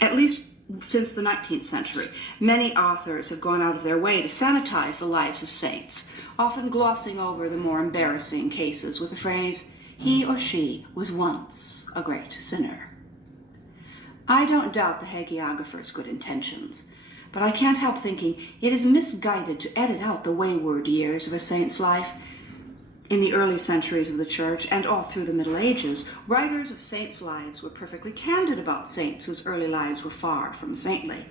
At least since the 19th century, many authors have gone out of their way to sanitize the lives of saints, often glossing over the more embarrassing cases with the phrase, "He or she was once a great sinner." I don't doubt the hagiographer's good intentions, but I can't help thinking it is misguided to edit out the wayward years of a saint's life. In the early centuries of the Church, and all through the Middle Ages, writers of saints' lives were perfectly candid about saints whose early lives were far from saintly.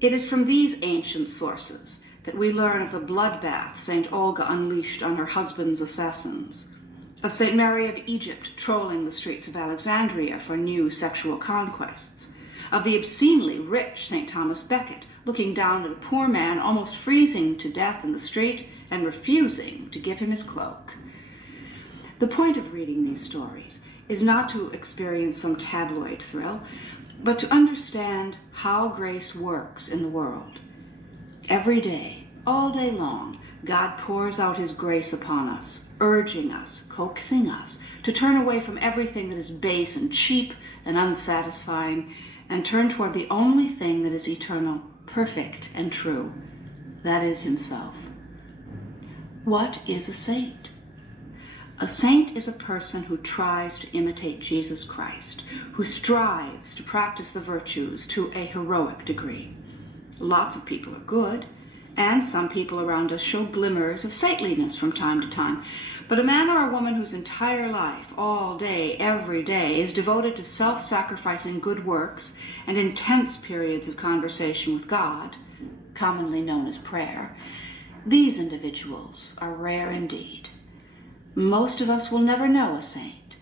It is from these ancient sources that we learn of the bloodbath St. Olga unleashed on her husband's assassins, of St. Mary of Egypt trolling the streets of Alexandria for new sexual conquests, of the obscenely rich St. Thomas Becket looking down at a poor man almost freezing to death in the street and refusing to give him his cloak. The point of reading these stories is not to experience some tabloid thrill, but to understand how grace works in the world. Every day, all day long, God pours out his grace upon us, urging us, coaxing us to turn away from everything that is base and cheap and unsatisfying, and turn toward the only thing that is eternal, perfect, and true. That is himself. What is a saint? A saint is a person who tries to imitate Jesus Christ, who strives to practice the virtues to a heroic degree. Lots of people are good, and some people around us show glimmers of saintliness from time to time. But a man or a woman whose entire life, all day, every day, is devoted to self-sacrificing good works and intense periods of conversation with God, commonly known as prayer, these individuals are rare indeed. Most of us will never know a saint.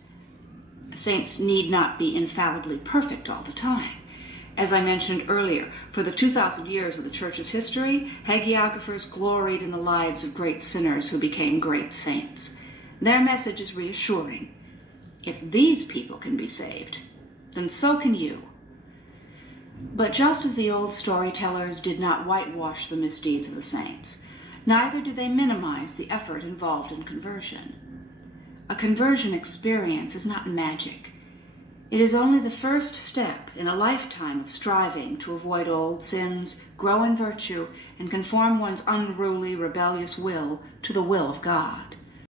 Saints need not be infallibly perfect all the time. As I mentioned earlier, for the 2,000 years of the Church's history, hagiographers gloried in the lives of great sinners who became great saints. Their message is reassuring. If these people can be saved, then so can you. But just as the old storytellers did not whitewash the misdeeds of the saints, neither did they minimize the effort involved in conversion. A conversion experience is not magic. It is only the first step in a lifetime of striving to avoid old sins, grow in virtue, and conform one's unruly, rebellious will to the will of God.